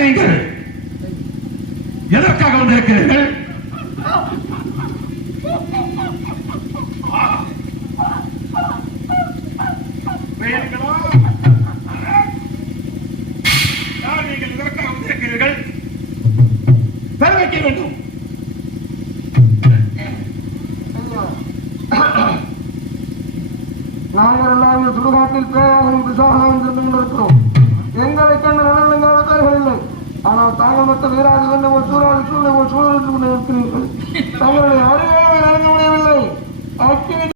நீங்கள் எதற்காக வந்திருக்கிறீர்கள்? நீங்கள் எதற்காக வந்திருக்கிறீர்கள்? தெரிவிக்க வேண்டும். நாங்கள் எல்லாம் சுடுகாட்டில் பேராகவும் விசாரணையும் சென்று கொண்டிருக்கிறோம். எங்களை கண்ட நடனங்கள் இல்லை. ஆனால் தாங்கள் மொத்த வீராது கொண்ட ஒரு சூழல் சூழ்நிலை ஒரு சூழல் கொண்டு இருக்கிறீர்கள். தங்களுடைய அறிவை நடக்க முடியவில்லை.